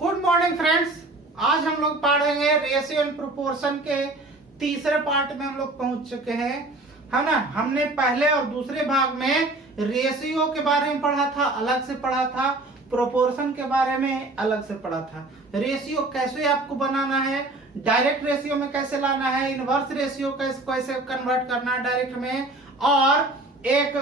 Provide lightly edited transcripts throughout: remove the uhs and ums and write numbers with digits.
Good morning friends. आज हम लोग पढ़ेंगे रेशियो एंड प्रोपोर्शन के तीसरे पार्ट में हम लोग पहुंच चुके हैं, है ना। हमने पहले और दूसरे भाग में रेशियो के बारे में पढ़ा था, अलग से पढ़ा था, प्रोपोर्शन के बारे में अलग से पढ़ा था। रेशियो कैसे आपको बनाना है, डायरेक्ट रेशियो में कैसे लाना है, इनवर्स रेशियो कैसे कन्वर्ट करना है डायरेक्ट में, और एक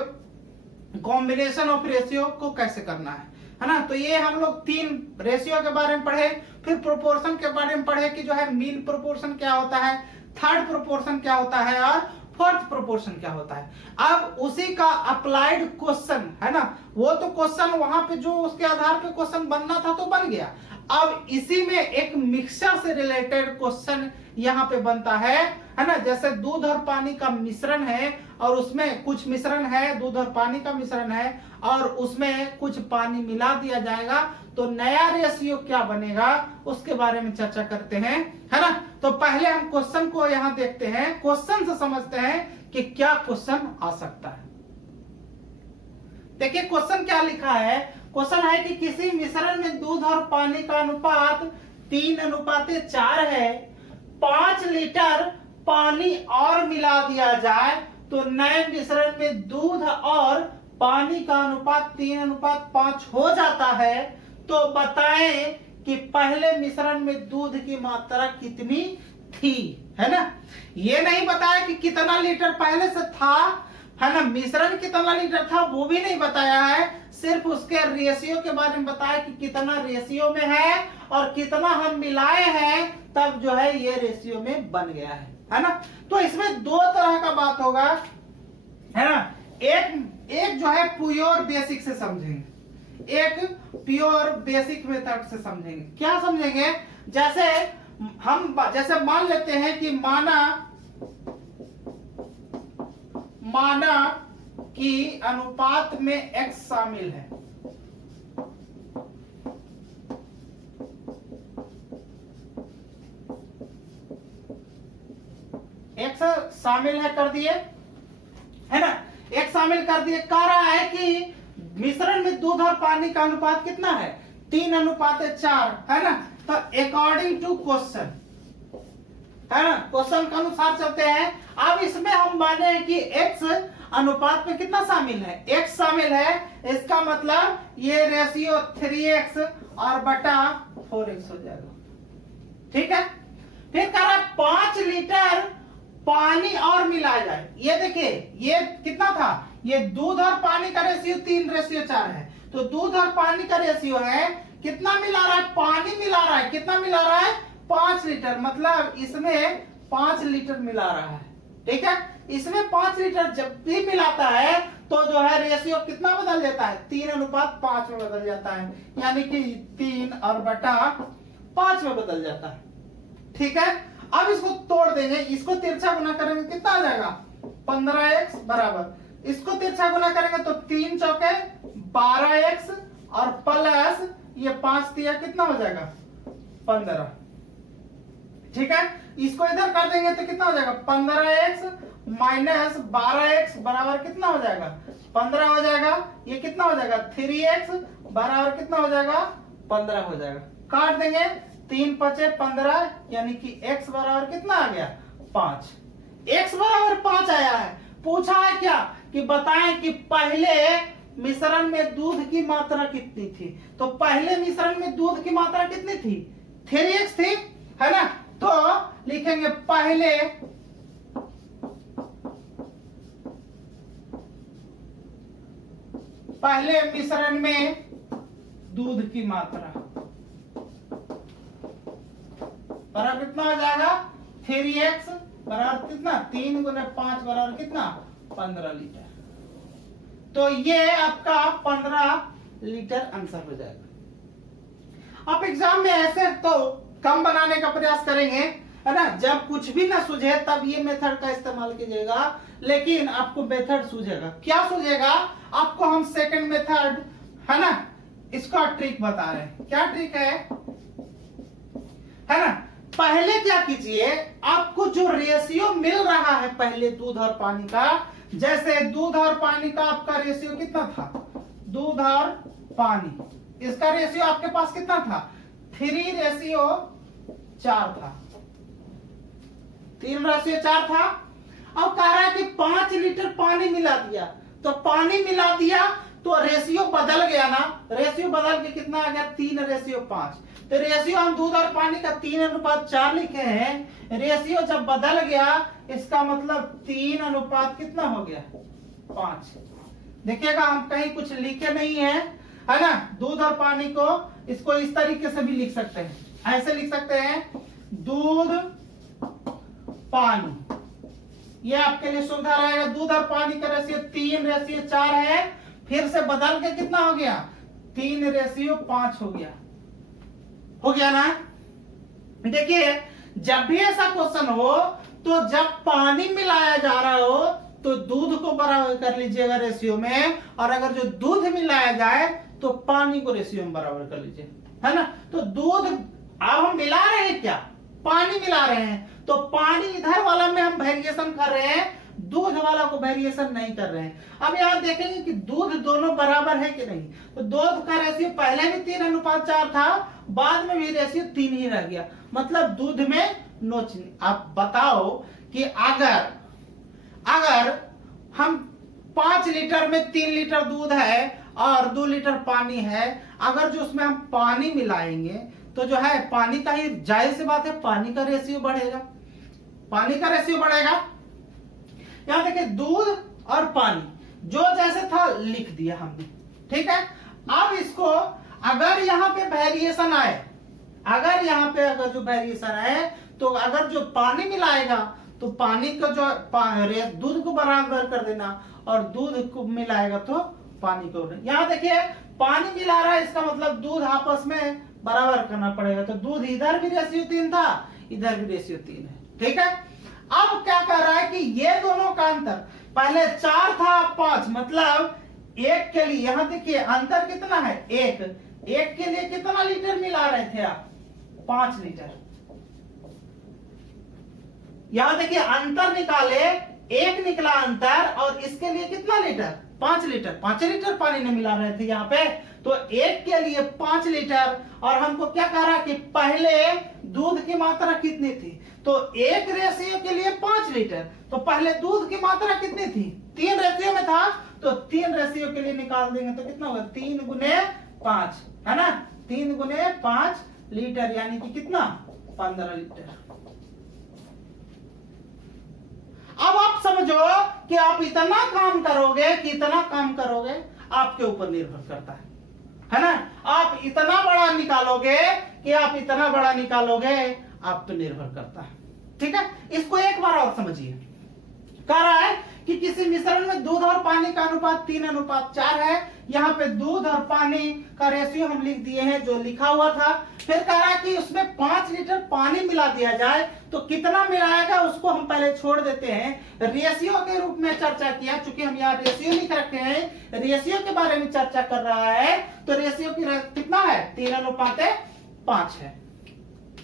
कॉम्बिनेशन ऑफ रेशियो को कैसे करना है ना। तो ये हम लोग तीन रेशियो के बारे में पढ़े, फिर प्रोपोर्शन के बारे में पढ़े कि जो है मीन प्रोपोर्शन क्या होता है, थर्ड प्रोपोर्शन क्या होता है और फोर्थ प्रोपोर्शन क्या होता है। अब उसी का अप्लाइड क्वेश्चन है ना, वो तो क्वेश्चन वहां पे जो उसके आधार पे क्वेश्चन बनना था तो बन गया। अब इसी में एक मिक्सचर से रिलेटेड क्वेश्चन यहाँ पे बनता है ना। जैसे दूध और पानी का मिश्रण है और उसमें कुछ मिश्रण है, दूध और पानी का मिश्रण है और उसमें कुछ पानी मिला दिया जाएगा तो नया रेशियो क्या बनेगा उसके बारे में चर्चा करते हैं, है ना। तो पहले हम क्वेश्चन को यहाँ देखते हैं, क्वेश्चन से समझते हैं कि क्या क्वेश्चन आ सकता है। देखिए क्वेश्चन क्या लिखा है। क्वेश्चन है कि किसी मिश्रण में दूध और पानी का अनुपात 3:4 है, 5 लीटर पानी और मिला दिया जाए तो नए मिश्रण में दूध और पानी का अनुपात 3:5 हो जाता है। तो बताएं कि पहले मिश्रण में दूध की मात्रा कितनी थी, है ना। ये नहीं बताया कि कितना लीटर पहले से था, है ना, मिश्रण कितना लीटर था वो भी नहीं बताया है, सिर्फ उसके रेशियो के बारे में बताया कि कितना रेशियो में है और कितना हम मिलाए हैं तब जो है ये रेशियो में बन गया है ना। तो इसमें दो तरह का बात होगा, है ना। एक जो है प्योर बेसिक से समझेंगे, एक प्योर बेसिक मेथड से समझेंगे। क्या समझेंगे, जैसे मान लेते हैं कि माना कि अनुपात में x शामिल है, x शामिल है कर दिए, है ना, x शामिल कर दिए। कह रहा है कि मिश्रण में दूध और पानी का अनुपात कितना है, 3:4, है ना। तो अकॉर्डिंग टू क्वेश्चन, है ना, क्वेश्चन के अनुसार चलते हैं। अब इसमें हम माने कि x अनुपात में कितना शामिल है, x शामिल है, इसका मतलब ये रेशियो 3x और बटा 4x हो जाएगा, ठीक है। फिर कह रहा है 5 लीटर पानी और मिलाया जाए। ये देखिए ये कितना था, ये दूध और पानी का रेशियो 3:4 है, तो दूध और पानी का रेशियो है, कितना मिला रहा है, पानी मिला रहा है, कितना मिला रहा है, 5 लीटर, मतलब इसमें 5 लीटर मिला रहा है, ठीक है। इसमें 5 लीटर जब भी मिलाता है तो जो है रेशियो कितना बदल जाता है, 3:5 में बदल जाता है, यानी कि 3 और बटा 5 में बदल जाता है, ठीक है। अब इसको तोड़ देंगे, इसको तिरछा गुना करेंगे कितना आ जाएगा, 15x बराबर, इसको तिरछा गुना करेंगे तो 3 चौके 12x और प्लस ये 5 दिया कितना हो जाएगा 15, ठीक है। इसको इधर कर देंगे तो कितना हो जाएगा 15x माइनस 12x बराबर कितना हो जाएगा 15 हो जाएगा। ये कितना हो जाएगा 3x बराबर कितना हो जाएगा 15 हो जाएगा। काट देंगे 3 5 15, यानी कि x बराबर कितना आ गया 5। x बराबर 5 आया है। पूछा है क्या कि बताएं कि पहले मिश्रण में दूध की मात्रा कितनी थी। तो पहले मिश्रण में दूध की मात्रा कितनी थी, 3x थी, है ना। तो लिखेंगे पहले मिश्रण में दूध की मात्रा बराबर कितना हो जाएगा 3x बराबर कितना 3 गुना 5 बराबर कितना 15 लीटर। तो ये आपका 15 लीटर आंसर हो जाएगा। आप एग्जाम में ऐसे तो कम बनाने का प्रयास करेंगे, है ना, जब कुछ भी ना सूझे तब ये मेथड का इस्तेमाल कीजिएगा, लेकिन आपको मेथड सूझेगा। क्या सूझेगा आपको, हम सेकंड मेथड, है ना, इसका ट्रिक बता रहे हैं। क्या ट्रिक है ना। पहले क्या कीजिए, आपको जो रेशियो मिल रहा है पहले दूध और पानी का, जैसे दूध और पानी का आपका रेशियो कितना था, दूध और पानी, इसका रेशियो आपके पास कितना था 3:4 था, 3:4 था। अब कह रहा है कि 5 लीटर पानी मिला दिया, तो पानी मिला दिया तो रेशियो बदल गया ना, रेशियो बदल के कितना आ गया 3:5। तो रेशियो हम दूध और पानी का 3:4 लिखे हैं, रेशियो जब बदल गया इसका मतलब 3 कितना हो गया 5। देखिएगा हम कहीं कुछ लिखे नहीं है ना, दूध और पानी को इसको इस तरीके से भी लिख सकते हैं, ऐसे लिख सकते हैं दूध पानी, ये आपके लिए सुविधा रहेगा। दूध और पानी का रेशियो 3:4 है, फिर से बदल के कितना हो गया 3:5 हो गया ना। देखिए जब भी ऐसा क्वेश्चन हो तो जब पानी मिलाया जा रहा हो तो दूध को बराबर कर लीजिएगा रेशियो में, और अगर जो दूध मिलाया जाए तो पानी को रेशियो में बराबर कर लीजिए, है ना। तो दूध अब हम मिला रहे हैं, क्या पानी मिला रहे हैं, तो पानी इधर वाला में हम वेरिएशन कर रहे हैं, दूध वाला को वेरिएशन नहीं कर रहे हैं। अब यहाँ देखेंगे कि दूध दोनों बराबर है कि नहीं, तो दूध का रेशियो पहले भी 3:4 था, बाद में भी रेशियो 3 ही रह गया, मतलब दूध में नोच। आप बताओ कि अगर हम 5 लीटर में 3 लीटर दूध है और 2 लीटर पानी है, अगर जो उसमें हम पानी मिलाएंगे तो जो है पानी का ही, जाहिर सी बात है पानी का रेशियो बढ़ेगा, पानी का रेशियो बढ़ेगा। यहां देखिए दूध और पानी जो जैसे था लिख दिया हमने, ठीक है। अब इसको अगर यहाँ पे वेरिएशन आए, अगर यहाँ पे अगर जो वेरिएशन आए तो अगर जो पानी मिलाएगा तो पानी का जो दूध को बराबर कर देना, और दूध को मिलाएगा तो पानी को। यहाँ देखिए पानी मिला रहा है, इसका मतलब दूध आपस में बराबर करना पड़ेगा, तो दूध इधर भी रेशियो 3 था, इधर भी रेशियो 3 है, ठीक है। अब क्या कर रहा है कि ये दोनों का अंतर, पहले 4 था 5, मतलब 1 के लिए, यहां देखिए अंतर कितना है 1 के लिए कितना लीटर मिला रहे थे आप 5 लीटर। यहां देखिए अंतर निकाले, 1 निकला अंतर, और इसके लिए कितना लीटर 5 लीटर, 5 लीटर पानी ने मिला रहे थे यहाँ पे, तो 1 के लिए 5 लीटर। और हमको क्या कह रहा है कि पहले दूध की मात्रा कितनी थी, तो 1 रेशियो के लिए 5 लीटर, तो पहले दूध की मात्रा कितनी थी 3 रेशियो में था, तो 3 रेशियो के लिए निकाल देंगे तो कितना होगा 3 × 5, है ना, 3 × 5 लीटर, यानी कि कितना 15 लीटर। अब आप समझो कि आप इतना काम करोगे कि इतना काम करोगे, आपके ऊपर निर्भर करता है ना। आप इतना बड़ा निकालोगे कि आप इतना बड़ा निकालोगे, आप पे निर्भर करता है, ठीक है। इसको एक बार और समझिए, कह रहा है कि किसी मिश्रण में दूध और पानी का अनुपात 3:4 है। यहाँ पे दूध और पानी का रेशियो हम लिख दिए हैं जो लिखा हुआ था। फिर कह रहा है कि उसमें 5 लीटर पानी मिला दिया जाए तो कितना मिलाएगा, उसको हम पहले छोड़ देते हैं, रेशियो के रूप में चर्चा किया। चूंकि हम यहाँ रेशियो लिख रखे हैं, रेशियो के बारे में चर्चा कर रहा है, तो रेशियो की कितना है 3:5 है,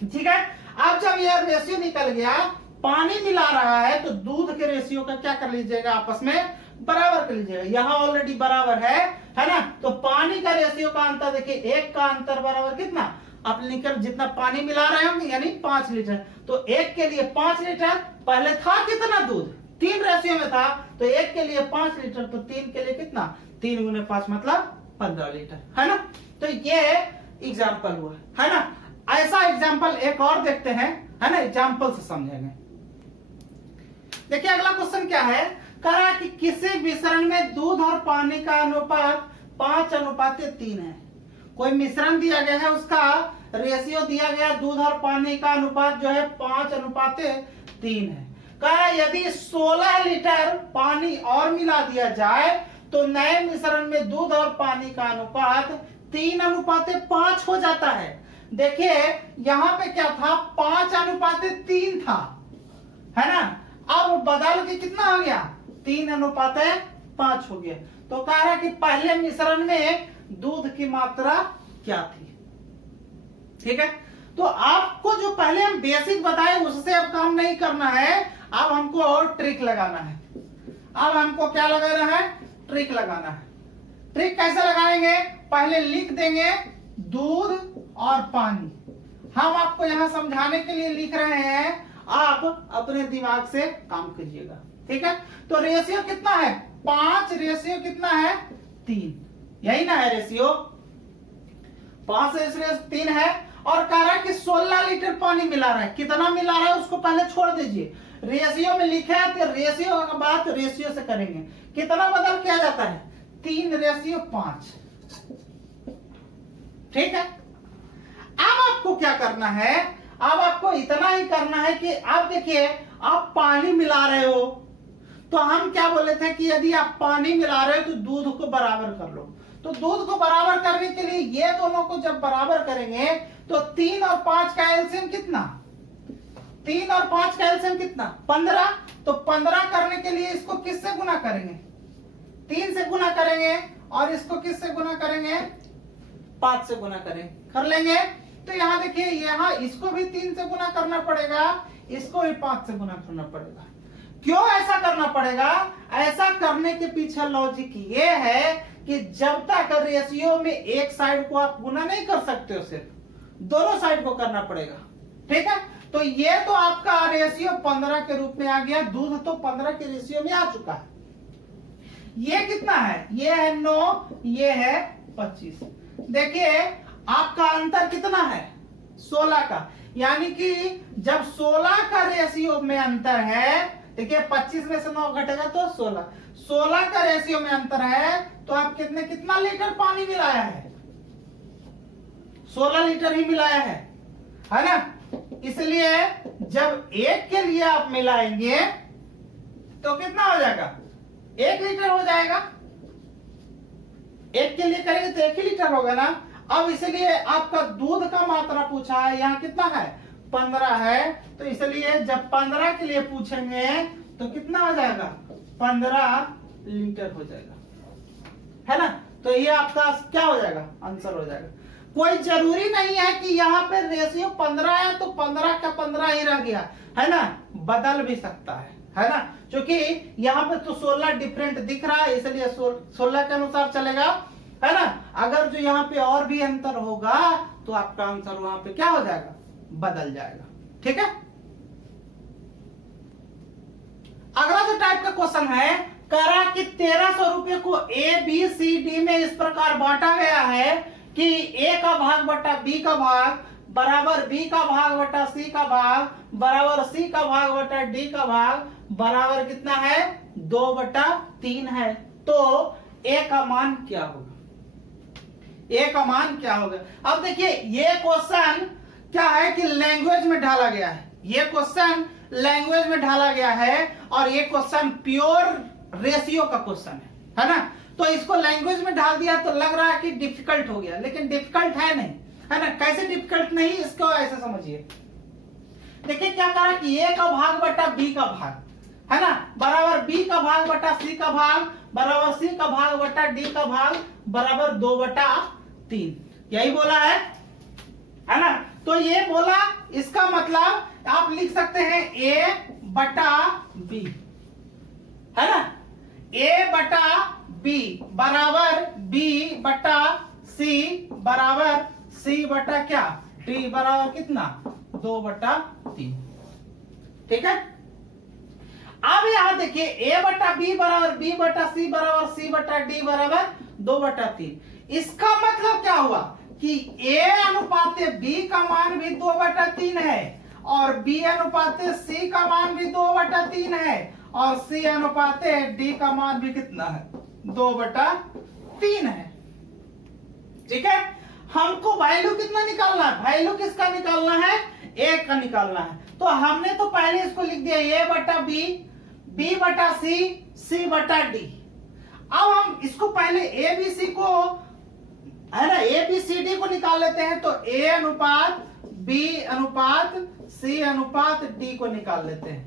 ठीक है। अब जब यह रेशियो निकल गया, पानी मिला रहा है, तो दूध के रेशियो का क्या कर लीजिएगा आपस में बराबर कर लीजिएगा। यहाँ ऑलरेडी बराबर है ना, तो पानी का रेशियो का अंतर देखिए, 1 का अंतर बराबर कितना, आप लिखकर जितना पानी मिला रहे होंगे यानी 5 लीटर, तो 1 के लिए 5 लीटर, पहले था कितना दूध 3 रेशियो में था, तो 1 के लिए 5 लीटर, तो 3 के लिए कितना 3 × 5 मतलब 15 लीटर, है ना। तो ये एग्जाम्पल हुआ, है ना। ऐसा एग्जाम्पल एक और देखते हैं, है ना, एग्जाम्पल से समझेंगे। देखिए अगला क्वेश्चन क्या है, कह रहा है कि किसी मिश्रण में दूध और पानी का अनुपात 5:3 है। कोई मिश्रण दिया गया है, उसका रेशियो दिया गया, दूध और पानी का अनुपात जो है 5:3 है। कह रहा है यदि 16 लीटर पानी और मिला दिया जाए तो नए मिश्रण में दूध और पानी का अनुपात 3:5 हो जाता है। देखिए यहाँ पे क्या था 5:3 था, है ना, अब बदल के कितना हो गया 3:5 हो गया। तो कह रहा है कि पहले मिश्रण में दूध की मात्रा क्या थी, ठीक है। तो आपको जो पहले हम बेसिक बताए उससे अब काम नहीं करना है, अब हमको और ट्रिक लगाना है। अब हमको क्या लगाना है, ट्रिक लगाना है। ट्रिक कैसे लगाएंगे, पहले लिख देंगे दूध और पानी, हम आपको यहाँ समझाने के लिए लिख रहे हैं, आप अपने दिमाग से काम कीजिएगा, ठीक है। तो रेशियो कितना है 5, रेशियो कितना है 3, यही ना है रेशियो, 5 रेशियो 3 है। और कह रहा है कि 16 लीटर पानी मिला रहा है, कितना मिला रहा है उसको पहले छोड़ दीजिए, रेशियो में लिखा है तो रेशियो का बात रेशियो से करेंगे। कितना बदल किया जाता है 3:5, ठीक है। अब आपको क्या करना है, अब आपको इतना ही करना है कि आप देखिए आप पानी मिला रहे हो, तो हम क्या बोले थे कि यदि आप पानी मिला रहे हो तो दूध को बराबर कर लो। तो दूध को बराबर करने के लिए ये दोनों को जब बराबर करेंगे तो 3 और 5 का एलसीएम कितना, 3 और 5 का एलसीएम कितना 15। तो 15 करने के लिए इसको किससे गुना करेंगे, 3 से गुना करेंगे, और इसको किससे गुना करेंगे 5 से गुना करेंगे, कर लेंगे। तो यहाँ देखिए यहाँ इसको भी 3 से गुना करना पड़ेगा, इसको भी 5 से गुना करना पड़ेगा। क्यों ऐसा करना पड़ेगा, ऐसा करने के पीछे लॉजिक ये है कि जब तक रेशियो में एक साइड को आप गुना नहीं कर सकते हो, सिर्फ दोनों साइड को करना पड़ेगा, ठीक है। तो ये तो आपका रेशियो 15 के रूप में आ गया, दूध तो 15 के रेशियो में आ चुका है। ये कितना है, ये है 9, ये है 25। देखिए आपका अंतर कितना है 16 का, यानी कि जब 16 का रेशियो में अंतर है, देखिए 25 में से 9 घटेगा तो 16 का रेशियो में अंतर है, तो आप कितना लीटर पानी मिलाया है 16 लीटर ही मिलाया है ना। इसलिए जब एक के लिए आप मिलाएंगे तो कितना हो जाएगा 1 लीटर हो जाएगा, एक के लिए करेंगे तो 1 ही लीटर होगा ना। अब इसलिए आपका दूध का मात्रा पूछा है, यहाँ कितना है 15 है, तो इसलिए जब 15 के लिए पूछेंगे तो कितना हो जाएगा 15 लीटर हो जाएगा, है ना। तो ये आपका क्या हो जाएगा आंसर हो जाएगा। कोई जरूरी नहीं है कि यहाँ पे रेशियो 15 है तो 15 का 15 ही रह गया, है ना, बदल भी सकता है ना, क्योंकि यहाँ पे तो 16 डिफरेंट दिख रहा है, इसलिए 16 के अनुसार चलेगा, है ना। अगर जो यहाँ पे और भी अंतर होगा तो आपका आंसर वहां पे क्या हो जाएगा बदल जाएगा, ठीक है। अगला जो टाइप का क्वेश्चन है, कह रहा कि 1300 रुपए को ए बी सी डी में इस प्रकार बांटा गया है कि ए का भाग बटा बी का भाग बराबर बी का भाग बटा सी का भाग बराबर सी का भाग बटा डी का भाग बराबर कितना है 2/3 है। तो ए का मान क्या होगा, ए का मान क्या होगा। अब देखिए ये क्वेश्चन क्या है कि लैंग्वेज में ढाला गया है, ये क्वेश्चन लैंग्वेज में ढाला गया है, और ये क्वेश्चन प्योर रेशियो का क्वेश्चन है ना। तो इसको लैंग्वेज में ढाल दिया तो लग रहा है कि डिफिकल्ट हो गया, लेकिन डिफिकल्ट है नहीं, है ना। कैसे डिफिकल्ट नहीं, इसको ऐसे समझिए। देखिए क्या कह रहा है कि ए का भाग बटा बी का भाग, है ना, बराबर बी का भाग बटा सी का भाग बराबर सी का भाग बटा डी का भाग बराबर 2/3, यही बोला है ना। तो ये बोला, इसका मतलब आप लिख सकते हैं a बटा b, है ना, a बटा b बराबर b बटा c बराबर c बटा क्या d बराबर कितना 2/3, ठीक है। अब यहां देखिए a बटा b बराबर b बटा c बराबर c बटा d बराबर 2/3। इसका मतलब क्या हुआ कि a अनुपात b का मान भी 2/3 है, और b अनुपात c का मान भी 2/3 है, और c अनुपात d का मान भी कितना है 2/3 है, ठीक है। हमको वैल्यू कितना निकालना है, वैल्यू किसका निकालना है a का निकालना है। तो हमने तो पहले इसको लिख दिया a बटा b b बटा c c बटा d। अब हम इसको पहले a b c को, है ना, a b c d को निकाल लेते हैं, तो a अनुपात b अनुपात c अनुपात d को निकाल लेते हैं।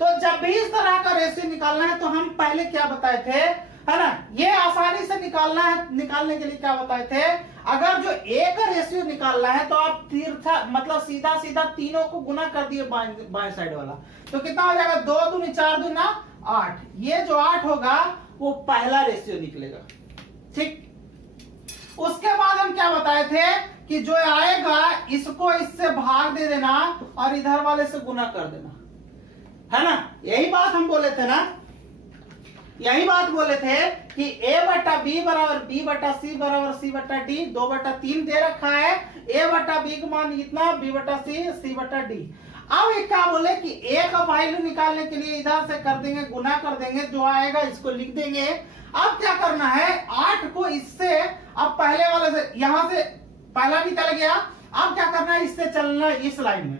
तो जब भी इस तरह का रेशियो निकालना है तो हम पहले क्या बताए थे, है ना, ये आसानी से निकालना है। निकालने के लिए क्या बताए थे, अगर जो a का रेशियो निकालना है तो आप तीर्था मतलब सीधा सीधा तीनों को गुना कर दिए बाएं साइड वाला, तो कितना हो जाएगा 2 दूनी 4 दूना 8। ये जो 8 होगा वो पहला रेशियो निकलेगा, ठीक। उसके बाद हम क्या बताए थे कि जो आएगा इसको इससे भाग दे देना और इधर वाले से गुना कर देना, है ना। यही बात हम बोले थे ना, यही बात बोले थे कि a बटा बी बराबर b बटा सी बराबर c बटा डी, 2/3 दे रखा है। a बटा बी का मान इतना, b बटा सी बटा डी। अब एक क्या बोले कि a का वैल्यू निकालने के लिए इधर से कर देंगे, गुना कर देंगे, जो आएगा इसको लिख देंगे। अब क्या करना है, 8 को इससे, अब पहले वाले से, यहां से पहला निकल गया, अब क्या करना है, इससे चलना है, इस लाइन में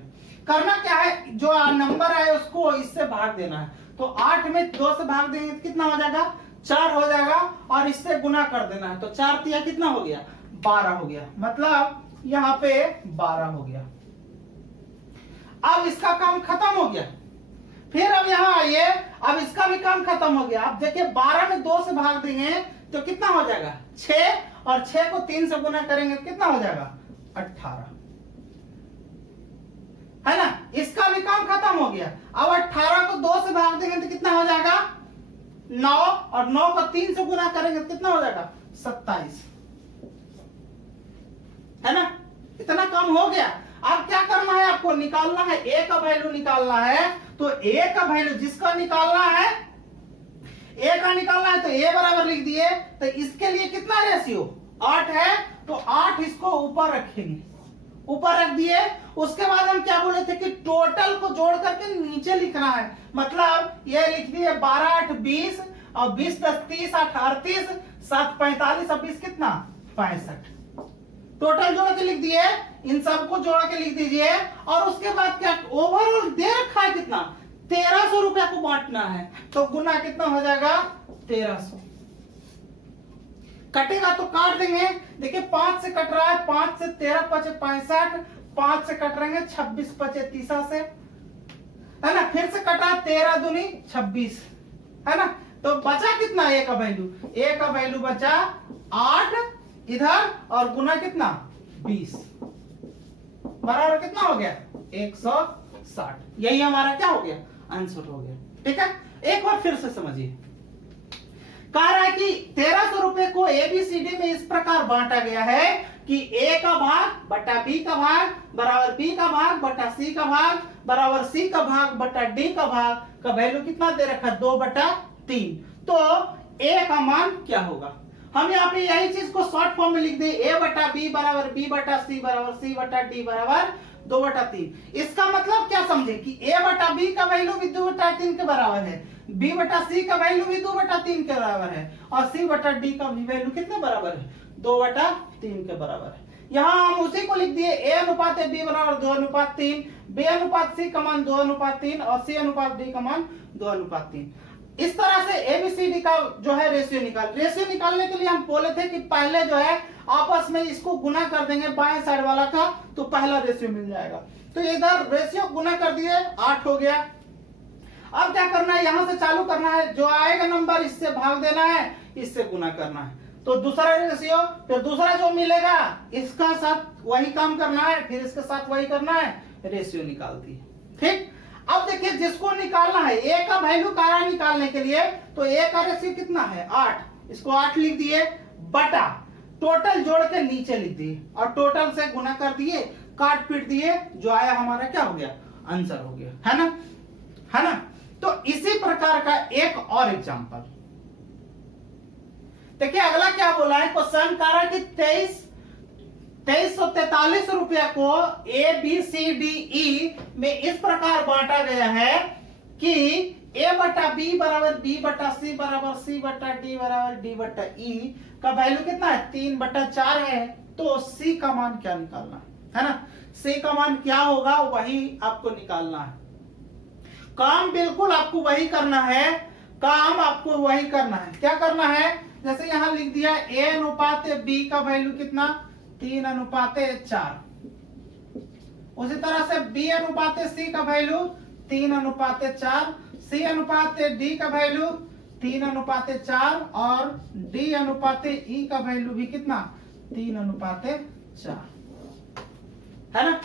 करना क्या है, जो नंबर है उसको इससे भाग देना है। तो 8 में 2 से भाग देंगे तो कितना हो जाएगा, 4 हो जाएगा, और इससे गुना कर देना है। तो 4 तिया कितना हो गया, 12 हो गया, मतलब यहाँ पे 12 हो गया। अब इसका काम खत्म हो गया। फिर अब यहाँ आइए, अब इसका भी काम खत्म हो गया। अब देखिए 12 में 2 से भाग देंगे तो कितना हो जाएगा, 6, और 6 को 3 से गुना करेंगे तो कितना हो जाएगा, 18, है ना। इसका भी काम खत्म हो गया। अब 18 को 2 से भाग देंगे तो कितना हो जाएगा, 9, और 9 को 3 से गुना करेंगे तो कितना हो जाएगा, 27, है ना। इतना काम हो गया। अब क्या करना है, आपको निकालना है a का वैल्यू निकालना है। तो a का वैल्यू जिसका निकालना है, a का निकालना है, तो a बराबर लिख दिए। तो इसके लिए कितना रेशियो, 8 है, तो 8 इसको ऊपर रखेंगे, ऊपर रख दिए। उसके बाद हम क्या बोले थे कि टोटल को जोड़ करके नीचे लिखना है। मतलब ये लिख दिए 12 8 20, और 20 10 30 8 38, 7 45, और 20 कितना, 65। टोटल जोड़ के लिख दिए, इन सबको जोड़ के लिख दीजिए। और उसके बाद क्या, ओवरऑल दे रखा है कितना, 1300 रुपया को बांटना है। तो गुना कितना हो जाएगा, 1300। कटेगा तो काट देंगे। देखिए 5 से कट रहा है, 5 से 13 5 65, 5 से कट रहेंगे 26 5 30 से, है ना। फिर से कटा 13 दूनी 26, है ना। तो बचा कितना, a का वैल्यू, a का वैल्यू बचा 8 इधर, और गुना कितना, 20, बराबर कितना हो गया, 160। यही हमारा क्या हो गया, आंसर हो गया। ठीक है, एक बार फिर से समझिए। कह रहा है कि 1300 रुपए को एबीसीडी में इस प्रकार बांटा गया है कि a का भाग बटा b का भाग बराबर b का भाग बटा c का भाग बराबर c का भाग बटा d का भाग का वैल्यू कितना दे रखा, 2/3। तो a का मान क्या होगा, हम यहाँ पे यही चीज को शॉर्ट फॉर्म में लिख दे, a बटा b बराबर b बटा c बराबर c बटा d बराबर 2/3। इसका मतलब क्या समझे कि a बटा b का वैल्यू भी 2/3 के बराबर है, b बटा c का वैल्यू भी 2/3 के बराबर है, और c बटा d का भी वैल्यू कितने बराबर है, 2/3 के बराबर है। यहाँ हम उसी को लिख दिए, a अनुपात b बराबर 2/3, b अनुपात c का मान 2/3, और c अनुपात d का मान 2/3। इस तरह से एबीसीडी का जो है रेशियो निकालने के लिए हम बोले थे कि पहले जो है आपस में इसको गुना कर देंगे बाएं साइड वाला का, तो पहला रेशियो मिल जाएगा। तो इधर रेशियो गुना कर दिए, 8 हो गया। अब क्या करना है, यहां से चालू करना है, जो आएगा नंबर इससे भाग देना है, इससे गुना करना है। तो दूसरा रेशियो, फिर दूसरा जो मिलेगा इसका साथ वही काम करना है, फिर इसके साथ वही करना है, रेशियो निकालती है। ठीक, अब देखिए जिसको निकालना है a का वैल्यू कारा निकालने के लिए, तो a का रेशियो कितना है, 8, इसको 8 लिख दिए, बटा टोटल जोड़ के नीचे लिख दिए, और टोटल से गुना कर दिए, काट पीट दिए, जो आया हमारा क्या हो गया, आंसर हो गया, है ना, है ना। तो इसी प्रकार का एक और एग्जांपल देखिए। अगला क्या बोला है, क्वेश्चन कह रहा है कि 2343 रुपया को A B C D E में इस प्रकार बांटा गया है कि a बटा बी बराबर b बटा सी बराबर c बटा d बराबर d बटा e का वैल्यू कितना है, 3/4 है। तो c का मान क्या निकालना है ना, c का मान क्या होगा वही आपको निकालना है। काम बिल्कुल आपको वही करना है, काम आपको वही करना है। क्या करना है, जैसे यहां लिख दिया a अनुपात b का वैल्यू कितना, 3/4। उसी तरह से b अनुपात c का वैल्यू 3/4, c अनुपात d का वैल्यू 3/4, और d अनुपात e का वैल्यू भी कितना, 3/4, है ना।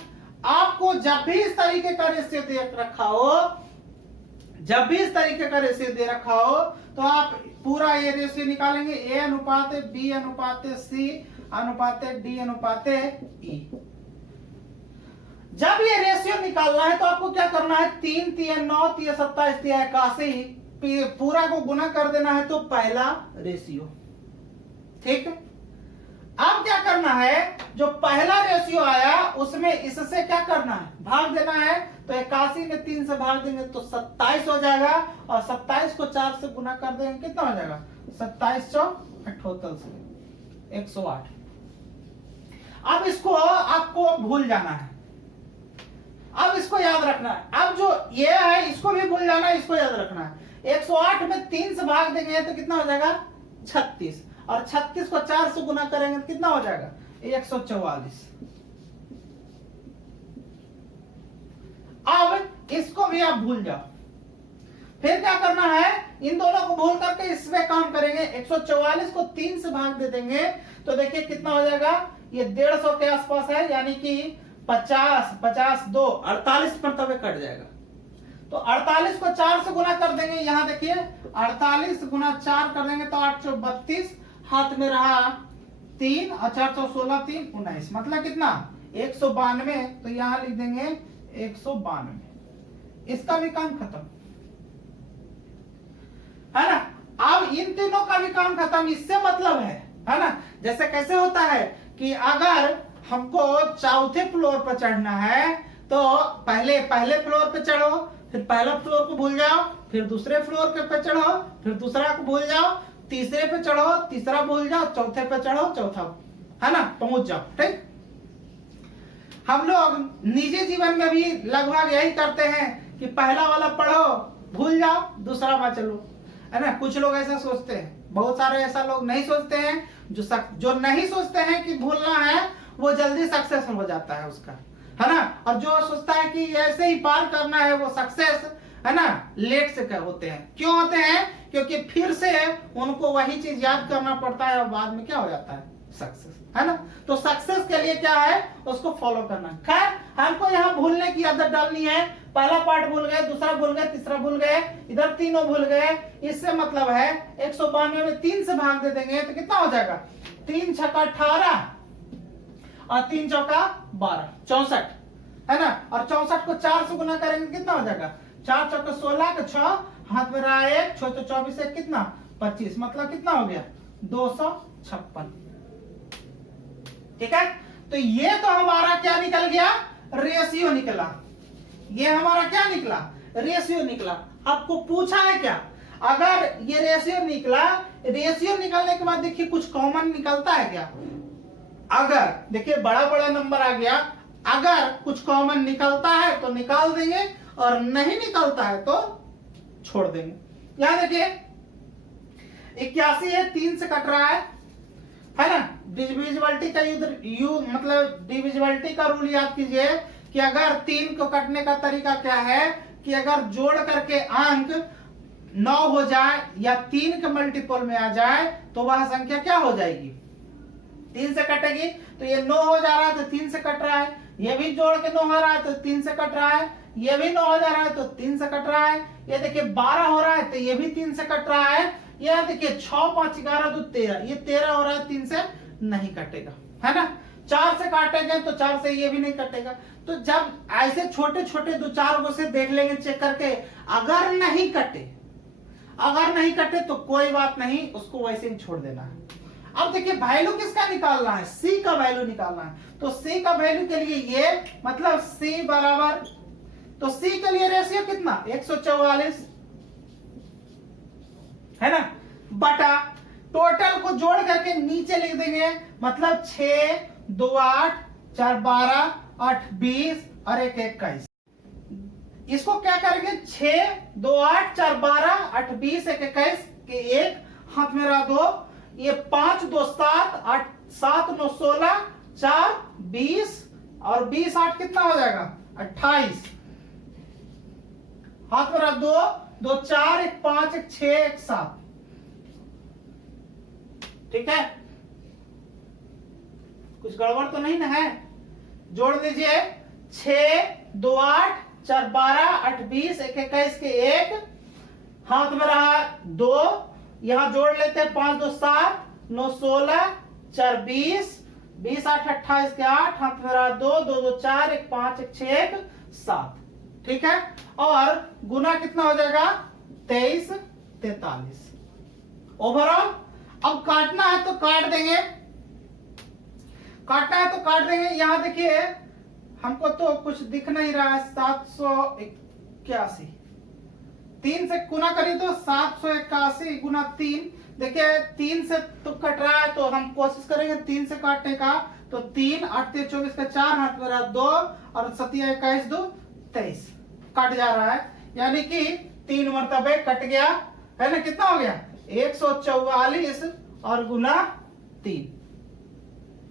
आपको जब भी इस तरीके का रेशियो दे रखा हो, जब भी इस तरीके का रेशियो दे रखा हो, तो आप पूरा ये रेशियो निकालेंगे, a अनुपात b अनुपात c अनुपाते डी अनुपाते ई। जब ये रेशियो निकालना है तो आपको क्या करना है, 3 3 9 3 27 3 81 पूरा को गुना कर देना है तो पहला रेशियो। ठीक है, अब क्या करना है, जो पहला रेशियो आया उसमें इससे क्या करना है, भाग देना है। तो 81 में 3 से भाग देंगे तो 27 हो जाएगा, और 27 को 4 से गुना कर देंगे कितना हो जाएगा, 27 चौक 78 से 108। अब इसको आपको भूल जाना है, अब इसको याद रखना है। अब जो ये है इसको भी भूल जाना है, इसको याद रखना है। 108 में 3 से भाग देंगे तो कितना हो जाएगा 36, और 36 को 4 से गुना करेंगे तो कितना हो जाएगा 144। अब इसको भी आप भूल जाओ। फिर क्या करना है, इन दोनों को भूल करके इसमें काम करेंगे। 144 को 3 से भाग दे देंगे तो देखिए कितना हो जाएगा, ये 150 के आसपास है, यानी कि 50 50 2 48 पर तब कट जाएगा। तो 48 को 4 से गुना कर देंगे, यहां देखिए 48 गुना 4 कर देंगे तो 8 चौक 32, हाथ में रहा 3 और 4 चौक 16 3 19, मतलब कितना 192। तो यहां लिख देंगे 192। इसका भी काम खत्म है ना। अब इन तीनों का भी काम खत्म। इससे मतलब है ना, जैसे कैसे होता है कि अगर हमको चौथे फ्लोर पर चढ़ना है तो पहले फ्लोर पे चढ़ो, फिर पहला फ्लोर को भूल जाओ, फिर दूसरे फ्लोर पे चढ़ो, फिर दूसरा को भूल जाओ, तीसरे पे चढ़ो, तीसरा भूल जाओ, चौथे पे चढ़ो, चौथा, है ना, पहुंच जाओ। ठीक, हम लोग निजी जीवन में भी लगभग यही करते हैं कि पहला वाला पढ़ो भूल जाओ, दूसरा में चलो, है ना। कुछ लोग ऐसा सोचते हैं, बहुत सारे ऐसा लोग नहीं सोचते हैं। जो नहीं सोचते हैं कि भूलना है वो जल्दी सक्सेस हो जाता है उसका, है ना। और जो सोचता है कि ऐसे ही पार करना है वो सक्सेस, है ना, लेट से होते हैं। क्यों होते हैं, क्योंकि फिर से उनको वही चीज याद करना पड़ता है और बाद में क्या हो जाता है, सक्सेस, है ना। तो सक्सेस के लिए क्या है, उसको फॉलो करना। खैर हमको यहाँ भूलने की आदत डालनी है। पहला पार्ट भूल गए, दूसरा भूल गए, तीसरा भूल गए, इधर तीनों भूल गए। इससे मतलब है 192 में 3 से भाग दे देंगे तो कितना हो जाएगा, 3 छक्का 18 और 3 चौका 12 64, है ना। और 64 को 4 से गुना करेंगे कितना हो जाएगा, 4 चौका 16 का 6, हाथ में रहा 1 6 तो 24 से कितना 25, मतलब कितना हो गया 256। ठीक है, तो ये तो हमारा क्या निकल गया, रेशियो निकला। ये हमारा क्या निकला, रेशियो निकला। आपको पूछा है क्या, अगर ये रेशियो निकला, रेशियो निकलने के बाद देखिए कुछ कॉमन निकलता है क्या। अगर देखिए बड़ा बड़ा नंबर आ गया, अगर कुछ कॉमन निकलता है तो निकाल देंगे, और नहीं निकलता है तो छोड़ देंगे। यहां देखिए 81 है, 3 से कट रहा है ना। डिविजिबिलिटी का मतलब डिविजिबिलिटी का रूल याद कीजिए कि अगर 3 को कटने का तरीका क्या है कि अगर जोड़ करके अंक 9 हो जाए या 3 के मल्टीपल में आ जाए तो वह संख्या क्या हो जाएगी, 3 से कटेगी। तो ये 9 हो जा रहा है तो 3 से कट रहा है, ये भी जोड़ के 9 हो रहा है तो 3 से कट रहा है, ये भी 9 हो जा रहा है तो 3 से कट रहा है, ये देखिए 12 हो रहा है तो ये भी 3 से कट रहा है, ये देखिए 6 5 11 तो 13, ये 13 हो रहा है, 3 से नहीं कटेगा, है ना। 4 से काटेंगे तो 4 से ये भी नहीं कटेगा। तो जब ऐसे छोटे छोटे 2-4 गो से देख लेंगे चेक करके, अगर नहीं कटे तो कोई बात नहीं, उसको वैसे ही छोड़ देना है। अब देखिए वैल्यू किसका निकालना है, सी का वैल्यू निकालना है। तो सी का वैल्यू के लिए ये मतलब सी बराबर, तो सी के लिए रेशियो कितना 144, है ना, बटा टोटल को जोड़ करके नीचे लिख देंगे, मतलब 6 2 8 4 12 8 20 और 1 21। इसको क्या करेंगे, 6 2 8 4 12 8 20 1 21 के 1 हाथ में रहा 2, ये 5 2 7 8 7 9 16 4 20 और 20 8 कितना हो जाएगा 28, हाथ में रहा 2 2 4 1 5 1 6 1 7। ठीक है, कुछ गड़बड़ तो नहीं ना है, जोड़ लीजिए 6 2 8 4 12 8 20 1 21 के 1, हाथ में रहा 2, यहां जोड़ लेते हैं 5 2 7 9 16 4 20 20 8 28 के 8, हाथ में रहा 2, 2 2 4, 1 5, 1 6, 1 7, ठीक है। और गुना कितना हो जाएगा 23 43 ओवरऑल। अब काटना है तो काट देंगे, काटना है तो काट देंगे। यहां देखिए हमको तो कुछ दिख नहीं रहा है, 781, 3 से गुना करी तो 781 गुना 3, देखिए 3 से तो कट रहा है तो हम कोशिश करेंगे 3 से काटने का। तो 3 8 3 24 का 4, हाथ में रहा 2 और 7 21 2 23, कट जा रहा है, यानी कि 3 मरतबे कट गया है ना। कितना हो गया 144 और गुना 3,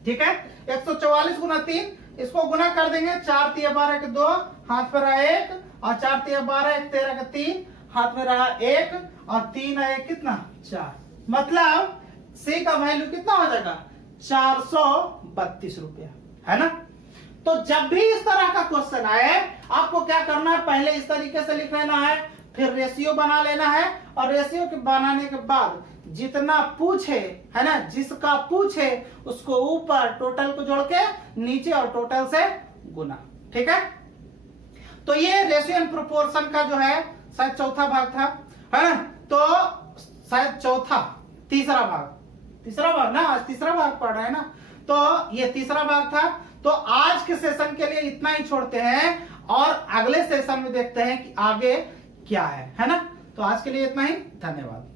ठीक है। 144 गुना 3, इसको गुना कर देंगे, 4 3 12 के 2, हाथ पर रहा 1 और 4 3 12 1 13 का 3, हाथ में रहा 1 और 3 है कितना 4, मतलब सी का वैल्यू कितना हो जाएगा 432 रुपया, है ना। तो जब भी इस तरह का क्वेश्चन आए आपको क्या करना है, पहले इस तरीके से लिख लेना है, फिर रेशियो बना लेना है, और रेशियो के बनाने के बाद जितना पूछे है ना, जिसका पूछे उसको ऊपर टोटल को जोड़ के नीचे और टोटल से गुना, ठीक है। तो ये रेशियो एंड प्रोपोर्शन का जो है शायद चौथा भाग था, है ना। तो शायद तीसरा भाग ना, आज तीसरा भाग पढ़ रहे हैं ना, तो ये तीसरा भाग था। तो आज के सेशन के लिए इतना ही छोड़ते हैं और अगले सेशन में देखते हैं कि आगे क्या है ना। तो आज के लिए इतना ही, धन्यवाद।